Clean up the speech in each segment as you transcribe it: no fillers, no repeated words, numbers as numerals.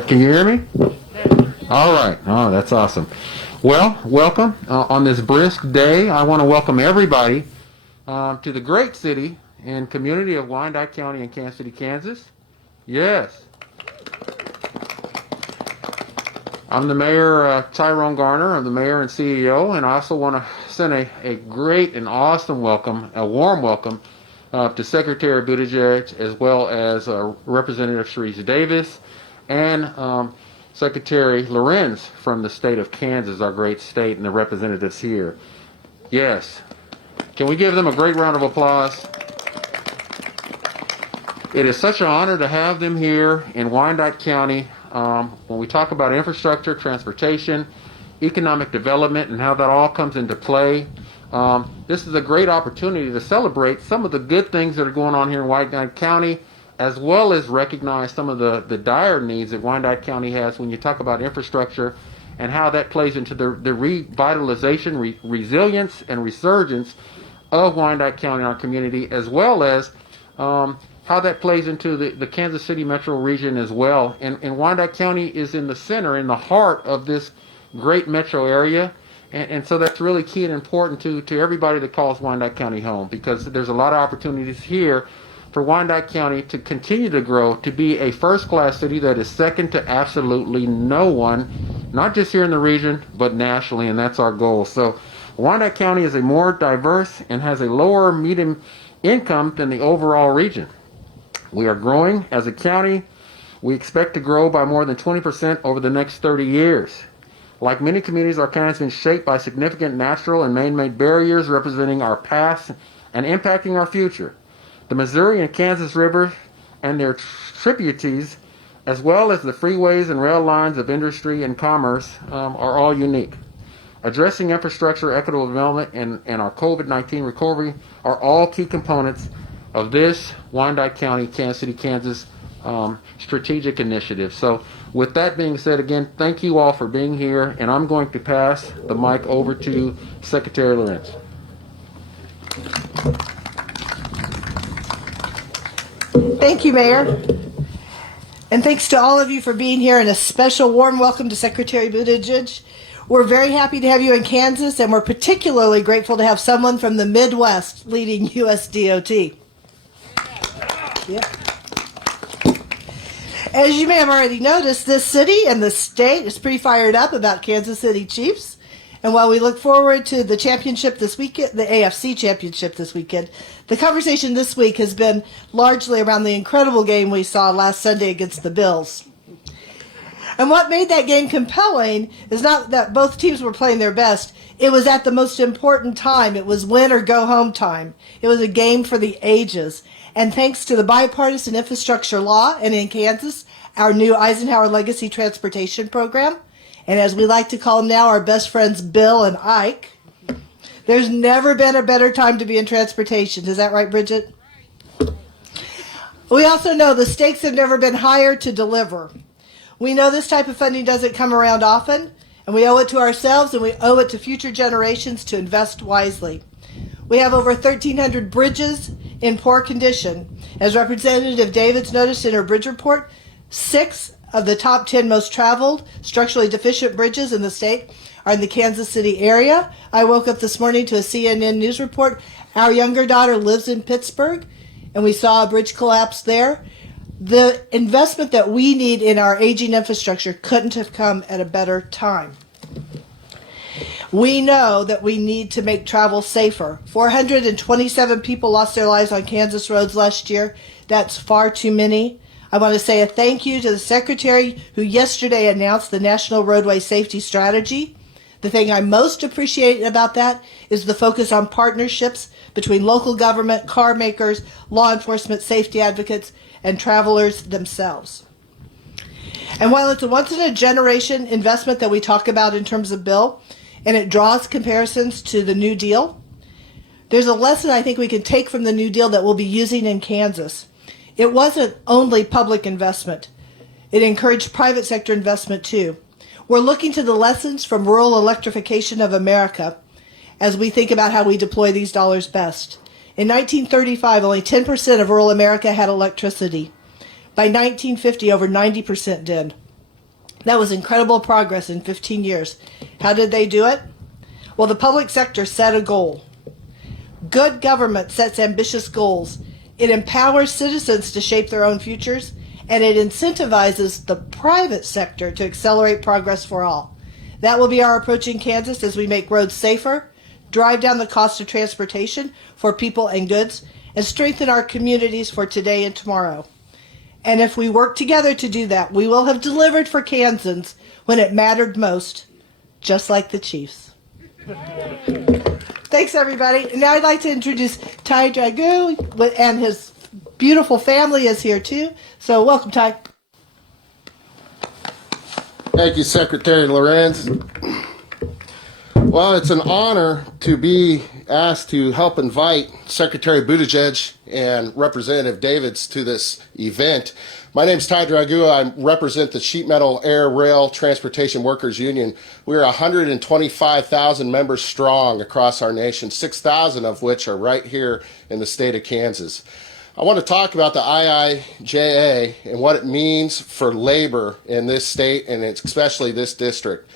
Can you hear me? All right. Oh, that's awesome. Well, welcome. On this brisk day, I want to welcome everybody to the great city and community of Wyandotte County in Kansas City, Kansas. Yes. I'm the mayor, Tyrone Garner. I'm the mayor and CEO, and I also want to send a great and awesome welcome, a warm welcome to Secretary Buttigieg, as well as Representative Sharice Davis, and Secretary Lorenz from the state of Kansas, our great state, and the representatives here. Yes. Can we give them a great round of applause? It is such an honor to have them here in Wyandotte County. When we talk about infrastructure, transportation, economic development, and how that all comes into play, this is a great opportunity to celebrate some of the good things that are going on here in Wyandotte County, as well as recognize some of the dire needs that Wyandotte County has when you talk about infrastructure and how that plays into the revitalization, resilience, and resurgence of Wyandotte County and our community, as well as how that plays into the Kansas City metro region as well. And Wyandotte County is in the center, in the heart of this great metro area. And so that's really key and important to everybody that calls Wyandotte County home, because there's a lot of opportunities here for Wyandotte County to continue to grow, to be a first-class city that is second to absolutely no one, not just here in the region, but nationally, and that's our goal. So Wyandotte County is a more diverse and has a lower median income than the overall region. We are growing as a county. We expect to grow by more than 20% over the next 30 years. Like many communities, our county has been shaped by significant natural and man-made barriers representing our past and impacting our future. The Missouri and Kansas River and their tributaries, as well as the freeways and rail lines of industry and commerce, are all unique. Addressing infrastructure, equitable development, and our COVID-19 recovery are all key components of this Wyandotte County, Kansas City, Kansas strategic initiative. So with that being said, again, thank you all for being here, and I'm going to pass the mic over to Secretary Lorenz. Thank you, Mayor. And thanks to all of you for being here, and a special warm welcome to Secretary Buttigieg. We're very happy to have you in Kansas, and we're particularly grateful to have someone from the Midwest leading USDOT. Yep. As you may have already noticed, this city and the state is pretty fired up about Kansas City Chiefs. And while we look forward to the championship this weekend, the AFC championship this weekend, the conversation this week has been largely around the incredible game we saw last Sunday against the Bills. And what made that game compelling is not that both teams were playing their best. It was at the most important time. It was win or go home time. It was a game for the ages. And thanks to the bipartisan infrastructure law, and in Kansas, our new Eisenhower Legacy Transportation Program, and as we like to call them now, our best friends Bill and Ike, there's never been a better time to be in transportation. Is that right, Bridget? We also know the stakes have never been higher to deliver. We know this type of funding doesn't come around often, and we owe it to ourselves and we owe it to future generations to invest wisely. We have over 1,300 bridges in poor condition. As Representative Davids noticed in her bridge report, 6 of the top 10 most traveled structurally deficient bridges in the state are in the Kansas City area. I woke up this morning to a CNN news report. Our younger daughter lives in Pittsburgh, and we saw a bridge collapse there. The investment that we need in our aging infrastructure couldn't have come at a better time. We know that we need to make travel safer. 427 people lost their lives on Kansas roads last year. That's far too many. I want to say a thank you to the Secretary who yesterday announced the National Roadway Safety Strategy. The thing I most appreciate about that is the focus on partnerships between local government, car makers, law enforcement, safety advocates, and travelers themselves. And while it's a once-in-a-generation investment that we talk about in terms of bill, and it draws comparisons to the New Deal, there's a lesson I think we can take from the New Deal that we'll be using in Kansas. It wasn't only public investment. It encouraged private sector investment too. We're looking to the lessons from rural electrification of America as we think about how we deploy these dollars best. In 1935, only 10% of rural America had electricity. By 1950, over 90% did. That was incredible progress in 15 years. How did they do it? Well, the public sector set a goal. Good government sets ambitious goals. It empowers citizens to shape their own futures, and it incentivizes the private sector to accelerate progress for all. That will be our approach in Kansas as we make roads safer, drive down the cost of transportation for people and goods, and strengthen our communities for today and tomorrow. And if we work together to do that, we will have delivered for Kansans when it mattered most, just like the Chiefs. Thanks, everybody. And now I'd like to introduce Ty Dragoo, and his beautiful family is here, too. So welcome, Ty. Thank you, Secretary Lorenz. Well, it's an honor to be asked to help invite Secretary Buttigieg and Representative Davids to this event. My name is Ty Dragoo. I represent the Sheet Metal Air Rail Transportation Workers Union. We're 125,000 members strong across our nation, 6,000 of which are right here in the state of Kansas. I want to talk about the IIJA and what it means for labor in this state and especially this district.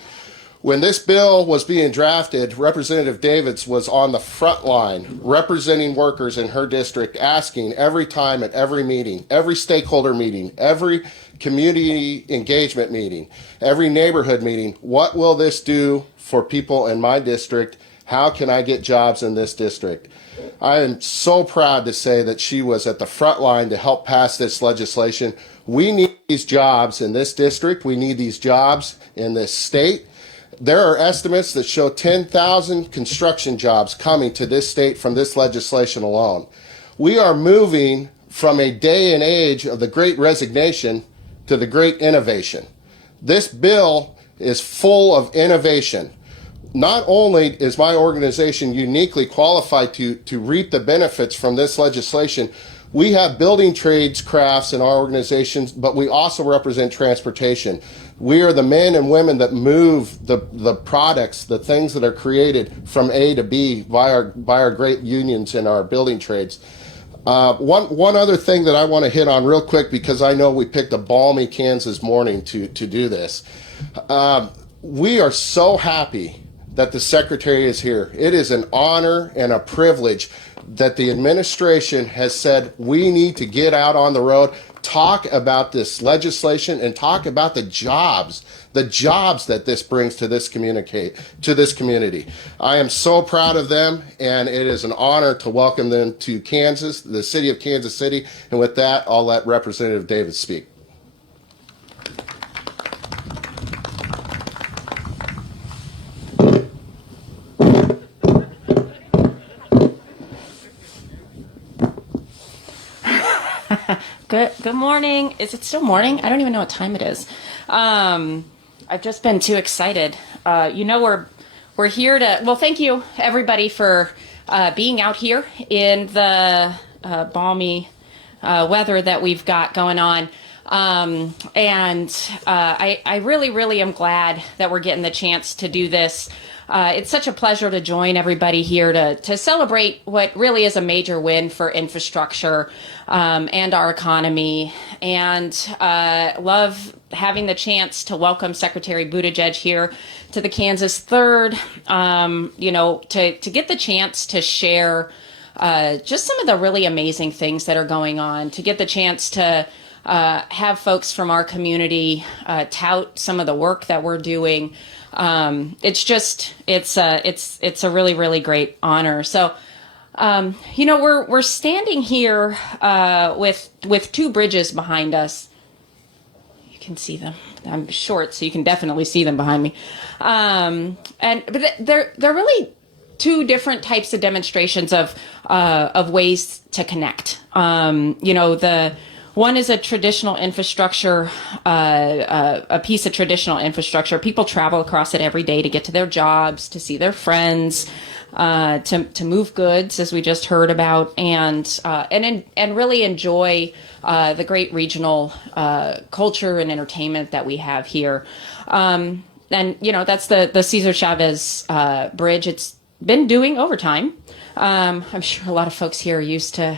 When this bill was being drafted, Representative Davids was on the front line representing workers in her district, asking every time at every meeting, every stakeholder meeting, every community engagement meeting, every neighborhood meeting, what will this do for people in my district? How can I get jobs in this district? I am so proud to say that she was at the front line to help pass this legislation. We need these jobs in this district. We need these jobs in this state. There are estimates that show 10,000 construction jobs coming to this state from this legislation alone. We are moving from a day and age of the great resignation to the great innovation. This bill is full of innovation. Not only is my organization uniquely qualified to reap the benefits from this legislation, we have building trades crafts in our organizations, but we also represent transportation. We are the men and women that move the products, the things that are created from A to B by our great unions in our building trades. One other thing that I want to hit on real quick, because I know we picked a balmy Kansas morning to do this. We are so happy that the Secretary is here. It is an honor and a privilege that the administration has said we need to get out on the road, talk about this legislation, and talk about the jobs that this brings to this community. I am so proud of them, and it is an honor to welcome them to Kansas, the city of Kansas City. And with that, I'll let Representative Davids speak. Good morning. Is it still morning? I don't even know what time it is. I've just been too excited. We're here to, well, thank you everybody for being out here in the balmy weather that we've got going on. I really am glad that we're getting the chance to do this. It's such a pleasure to join everybody here to celebrate what really is a major win for infrastructure and our economy, and love having the chance to welcome Secretary Buttigieg here to the Kansas 3rd, to get the chance to share just some of the really amazing things that are going on, to get the chance to have folks from our community tout some of the work that we're doing. It's a really great honor. So, we're standing here with two bridges behind us. You can see them. I'm short, so you can definitely see them behind me. But they're really two different types of demonstrations of ways to connect. The one is a traditional infrastructure, a piece of traditional infrastructure. People travel across it every day to get to their jobs, to see their friends, to move goods, as we just heard about, and really enjoy the great regional culture and entertainment that we have here. That's the Cesar Chavez Bridge. It's been doing overtime. I'm sure a lot of folks here are used to,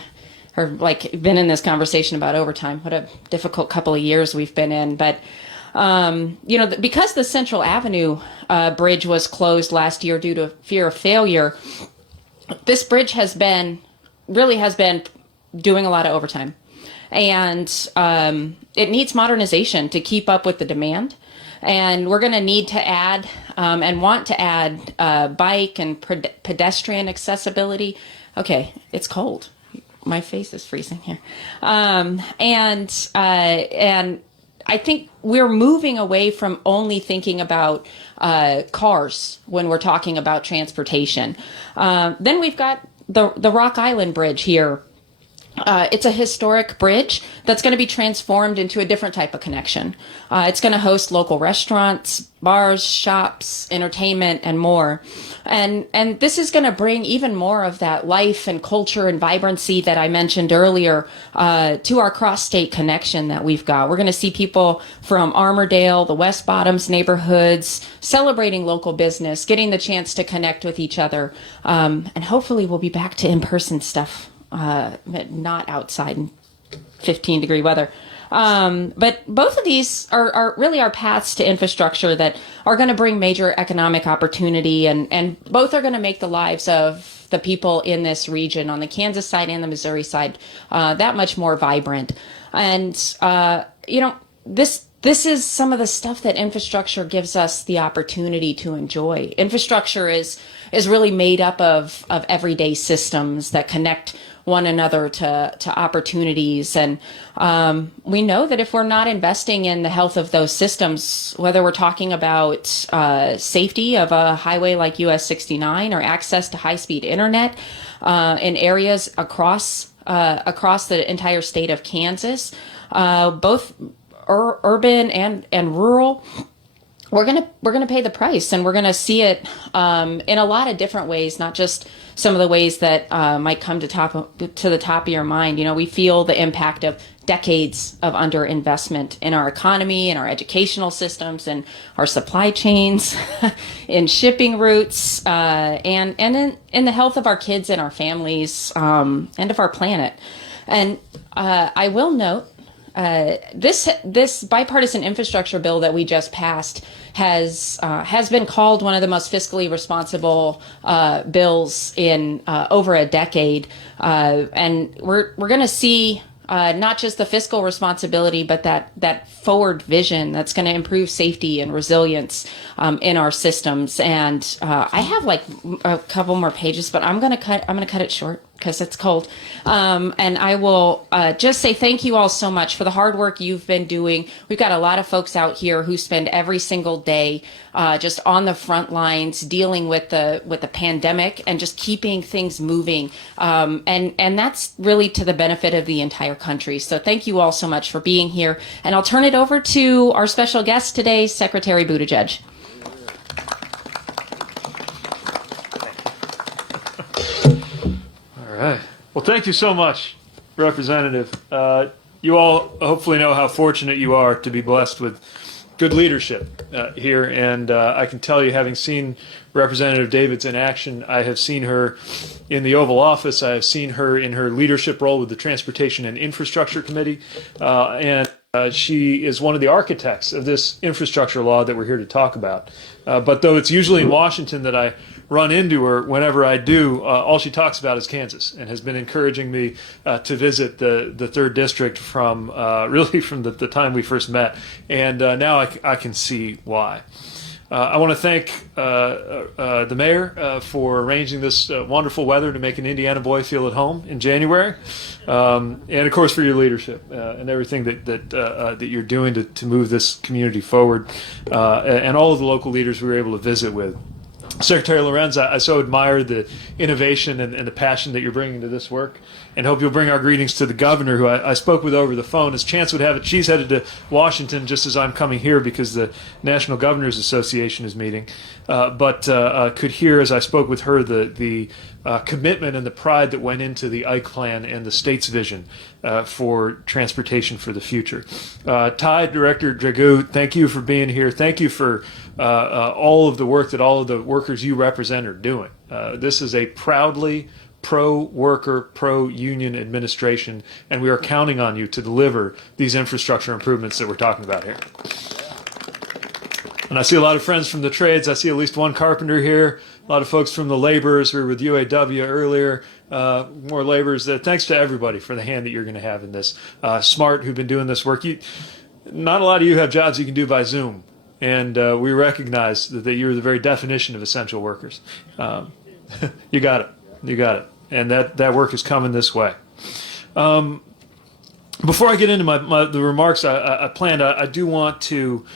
or been in this conversation about overtime. What a difficult couple of years we've been in. But Because the Central Avenue bridge was closed last year due to fear of failure, this bridge has been doing a lot of overtime, and it needs modernization to keep up with the demand. And we're going to need to add and want to add bike and pedestrian accessibility. Okay, it's cold. My face is freezing here. And I think we're moving away from only thinking about cars when we're talking about transportation. Then we've got the Rock Island Bridge here. It's a historic bridge that's going to be transformed into a different type of connection. It's going to host local restaurants, bars, shops, entertainment, and more. And this is going to bring even more of that life and culture and vibrancy that I mentioned earlier to our cross-state connection that we've got. We're going to see people from Armourdale, the West Bottoms neighborhoods, celebrating local business, getting the chance to connect with each other. And hopefully we'll be back to in-person stuff. Not outside in 15-degree weather. But both of these are really our paths to infrastructure that are going to bring major economic opportunity, and both are going to make the lives of the people in this region on the Kansas side and the Missouri side that much more vibrant. And, this is some of the stuff that infrastructure gives us the opportunity to enjoy. Infrastructure is really made up of everyday systems that connect one another to opportunities. And we know that if we're not investing in the health of those systems, whether we're talking about safety of a highway like US 69 or access to high-speed internet in areas across the entire state of Kansas, both urban and rural, we're gonna pay the price, and we're gonna see it in a lot of different ways, not just some of the ways that might come to the top of your mind. We feel the impact of decades of underinvestment in our economy, in our educational systems, and our supply chains, in shipping routes, and in the health of our kids and our families, and of our planet. And I will note, this bipartisan infrastructure bill that we just passed has been called one of the most fiscally responsible bills in over a decade, and we're going to see not just the fiscal responsibility, but that forward vision that's going to improve safety and resilience in our systems. And I have like a couple more pages, but I'm going to cut it short because it's cold. And I will just say thank you all so much for the hard work you've been doing. We've got a lot of folks out here who spend every single day just on the front lines dealing with the pandemic and just keeping things moving. And that's really to the benefit of the entire country. So thank you all so much for being here. And I'll turn it over to our special guest today, Secretary Buttigieg. All right. Well, thank you so much, Representative. You all hopefully know how fortunate you are to be blessed with good leadership here. And I can tell you, having seen Representative Davids in action, I have seen her in the Oval Office. I have seen her in her leadership role with the Transportation and Infrastructure Committee. And she is one of the architects of this infrastructure law that we're here to talk about. But though it's usually in Washington that I run into her, whenever I do, all she talks about is Kansas, and has been encouraging me to visit the 3rd District from really from the time we first met. And now I can see why. I want to thank the mayor for arranging this wonderful weather to make an Indiana boy feel at home in January, and of course for your leadership and everything that you're doing to move this community forward, and all of the local leaders we were able to visit with. Secretary Lorenz, I so admire the innovation and the passion that you're bringing to this work, and hope you'll bring our greetings to the governor, who I spoke with over the phone. As chance would have it, she's headed to Washington just as I'm coming here because the National Governors Association is meeting. But could hear, as I spoke with her, the commitment and the pride that went into the Ike Plan and the state's vision for transportation for the future. Ty, Director Dragoo, thank you for being here. Thank you for all of the work that all of the workers you represent are doing. This is a proudly pro-worker, pro-union administration, and we are counting on you to deliver these infrastructure improvements that we're talking about here. And I see a lot of friends from the trades. I see at least one carpenter here, a lot of folks from the laborers. We were with UAW earlier, more laborers. Thanks to everybody for the hand that you're going to have in this. Smart, who've been doing this work. Not a lot of you have jobs you can do by Zoom. And we recognize that you're the very definition of essential workers. You got it. You got it. And that work is coming this way. Before I get into the remarks I planned, I do want to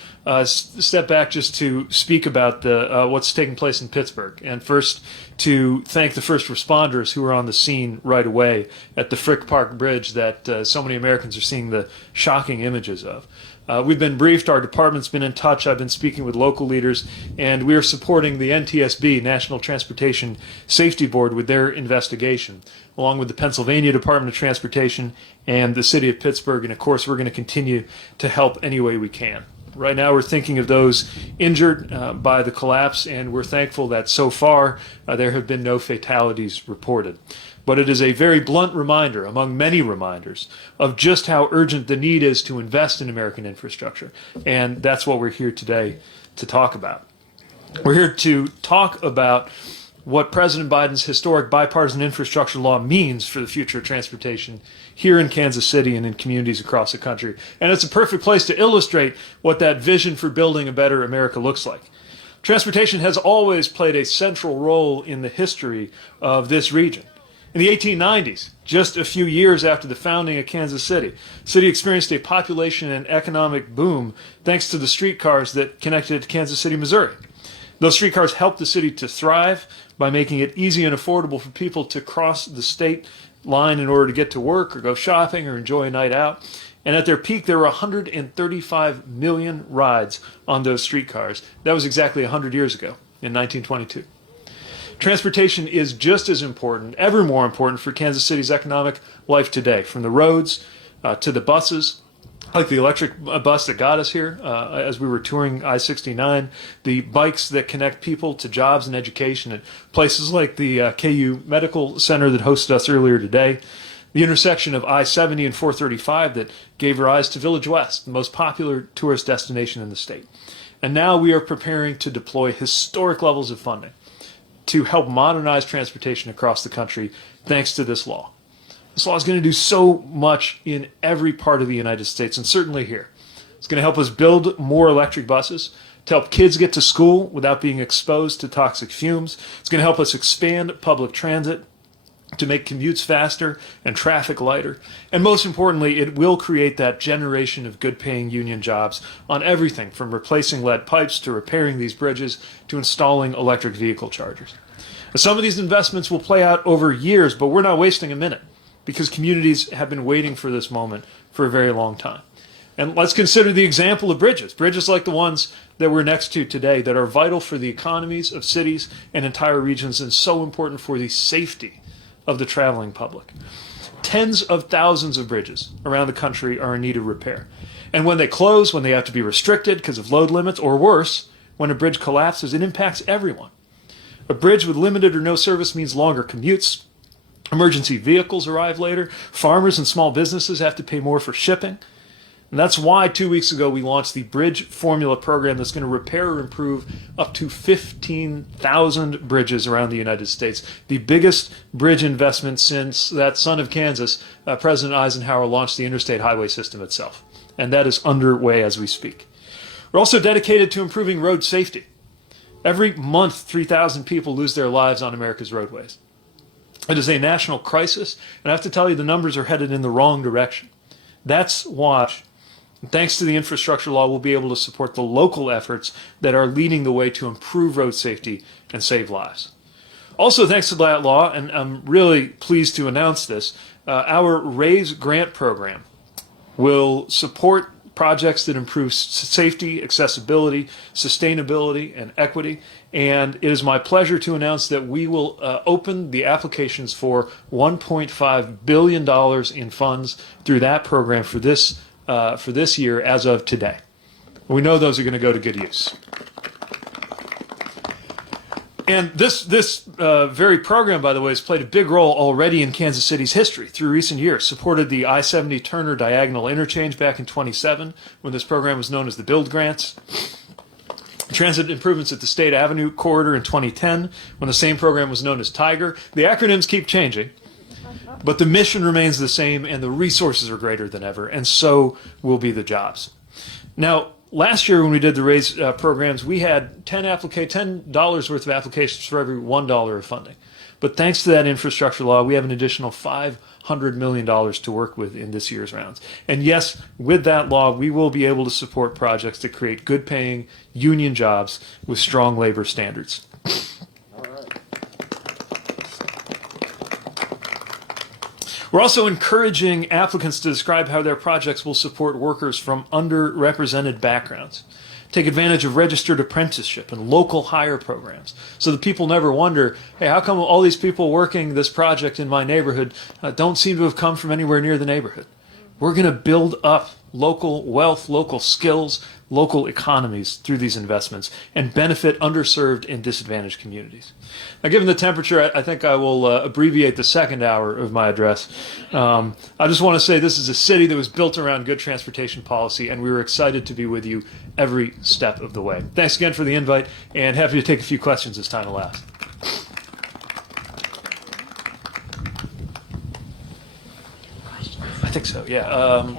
step back just to speak about what's taking place in Pittsburgh. And first, to thank the first responders who were on the scene right away at the Frick Park Bridge that so many Americans are seeing the shocking images of. We've been briefed, our department's been in touch, I've been speaking with local leaders, and we are supporting the NTSB, National Transportation Safety Board, with their investigation, along with the Pennsylvania Department of Transportation and the City of Pittsburgh, and of course we're going to continue to help any way we can. Right now we're thinking of those injured by the collapse, and we're thankful that so far there have been no fatalities reported. But it is a very blunt reminder, among many reminders, of just how urgent the need is to invest in American infrastructure. And that's what we're here today to talk about. We're here to talk about what President Biden's historic bipartisan infrastructure law means for the future of transportation here in Kansas City and in communities across the country. And it's a perfect place to illustrate what that vision for building a better America looks like. Transportation has always played a central role in the history of this region. In the 1890s, just a few years after the founding of Kansas City, the city experienced a population and economic boom thanks to the streetcars that connected it to Kansas City, Missouri. Those streetcars helped the city to thrive by making it easy and affordable for people to cross the state line in order to get to work or go shopping or enjoy a night out. And at their peak, there were 135 million rides on those streetcars. That was exactly 100 years ago, in 1922. Transportation is just as important, ever more important, for Kansas City's economic life today, from the roads to the buses, like the electric bus that got us here as we were touring I-69, the bikes that connect people to jobs and education at places like the KU Medical Center that hosted us earlier today, the intersection of I-70 and 435 that gave rise to Village West, the most popular tourist destination in the state. And now we are preparing to deploy historic levels of funding to help modernize transportation across the country thanks to this law. This law is going to do so much in every part of the United States, and certainly here. It's going to help us build more electric buses, to help kids get to school without being exposed to toxic fumes. It's going to help us expand public transit to make commutes faster and traffic lighter. And most importantly, it will create that generation of good-paying union jobs on everything from replacing lead pipes to repairing these bridges to installing electric vehicle chargers. Now, some of these investments will play out over years, but we're not wasting a minute because communities have been waiting for this moment for a very long time. And let's consider the example of bridges like the ones that we're next to today that are vital for the economies of cities and entire regions and so important for the safety of the traveling public. Tens of thousands of bridges around the country are in need of repair. And when they close, when they have to be restricted because of load limits, or worse, when a bridge collapses, it impacts everyone. A bridge with limited or no service means longer commutes. Emergency vehicles arrive later. Farmers and small businesses have to pay more for shipping. And that's why 2 weeks ago we launched the Bridge Formula program that's going to repair or improve up to 15,000 bridges around the United States. The biggest bridge investment since that son of Kansas, President Eisenhower, launched the interstate highway system itself. And that is underway as we speak. We're also dedicated to improving road safety. Every month, 3,000 people lose their lives on America's roadways. It is a national crisis, and I have to tell you the numbers are headed in the wrong direction. That's why, thanks to the infrastructure law, we'll be able to support the local efforts that are leading the way to improve road safety and save lives. Also, thanks to that law, and I'm really pleased to announce this, our RAISE grant program will support projects that improve safety, accessibility, sustainability, and equity. And it is my pleasure to announce that we will open the applications for $1.5 billion in funds through that program for this year as of today. We know those are going to go to good use. And this very program, by the way, has played a big role already in Kansas City's history through recent years. Supported the I-70 Turner Diagonal Interchange back in 2007 when this program was known as the Build Grants. transit improvements at the State Avenue corridor in 2010, when the same program was known as Tiger. The acronyms keep changing, but the mission remains the same and the resources are greater than ever, and so will be the jobs. Now, last year when we did the RAISE programs, we had $10 worth of applications for every $1 of funding. But thanks to that infrastructure law, we have an additional $500 million to work with in this year's rounds. And yes, with that law, we will be able to support projects that create good paying union jobs with strong labor standards. We're also encouraging applicants to describe how their projects will support workers from underrepresented backgrounds. Take advantage of registered apprenticeship and local hire programs so that people never wonder, hey, how come all these people working this project in my neighborhood don't seem to have come from anywhere near the neighborhood? We're going to build up local wealth, local skills, local economies through these investments and benefit underserved and disadvantaged communities. Now, given the temperature, I think I will abbreviate the second hour of my address. I just want to say this is a city that was built around good transportation policy, and we were excited to be with you every step of the way. Thanks again for the invite, and happy to take a few questions as time allows. I think so, yeah.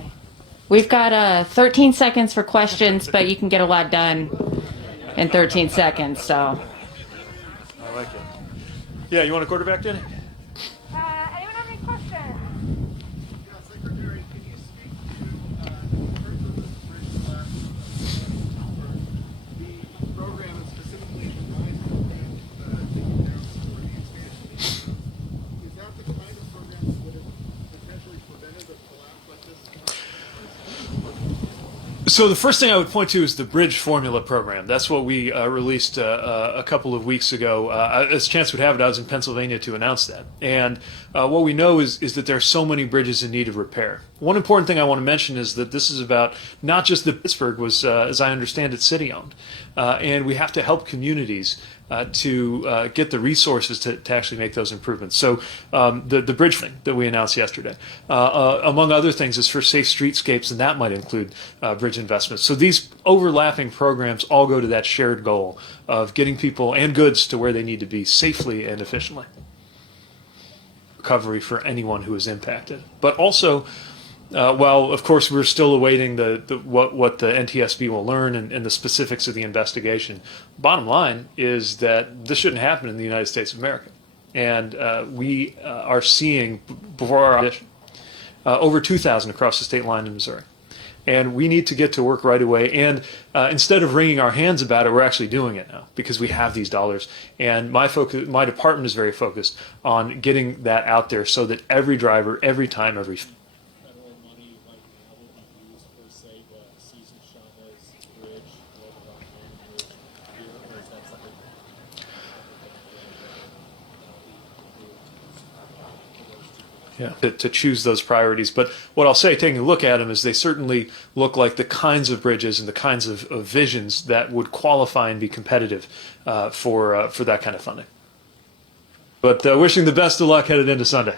We've got 13 seconds for questions, but you can get a lot done in 13 seconds, so. I like it. Yeah, you want a quarterback, Danny? Anyone have any questions? Yeah, Secretary, can you speak to, in terms of this bridge collapse, the program is specifically designed to prevent taking down for the expansion? Is that the kind of program that would have potentially prevented a collapse like this? So the first thing I would point to is the Bridge Formula program. That's what we released a couple of weeks ago. As chance would have it, I was in Pennsylvania to announce that. And what we know is that there are so many bridges in need of repair. One important thing I want to mention is that this is about not just that Pittsburgh was, as I understand it, city-owned. And we have to help communities to get the resources to actually make those improvements. So the bridge thing that we announced yesterday, among other things, is for safe streetscapes, and that might include bridge investments. So these overlapping programs all go to that shared goal of getting people and goods to where they need to be safely and efficiently. Recovery for anyone who is impacted. But also, while of course we're still awaiting what the NTSB will learn and the specifics of the investigation, bottom line is that this shouldn't happen in the United States of America. And we are seeing, before our audition, over 2,000 across the state line in Missouri. And we need to get to work right away. And instead of wringing our hands about it, we're actually doing it now because we have these dollars. And my department is very focused on getting that out there so that every driver, every time, every federal money might be able to be used for, say, the Cesar Chavez Bridge or the Rock Island Bridge here, or is that something to choose those priorities. But what I'll say, taking a look at them, is they certainly look like the kinds of bridges and the kinds of visions that would qualify and be competitive for that kind of funding. But wishing the best of luck headed into Sunday.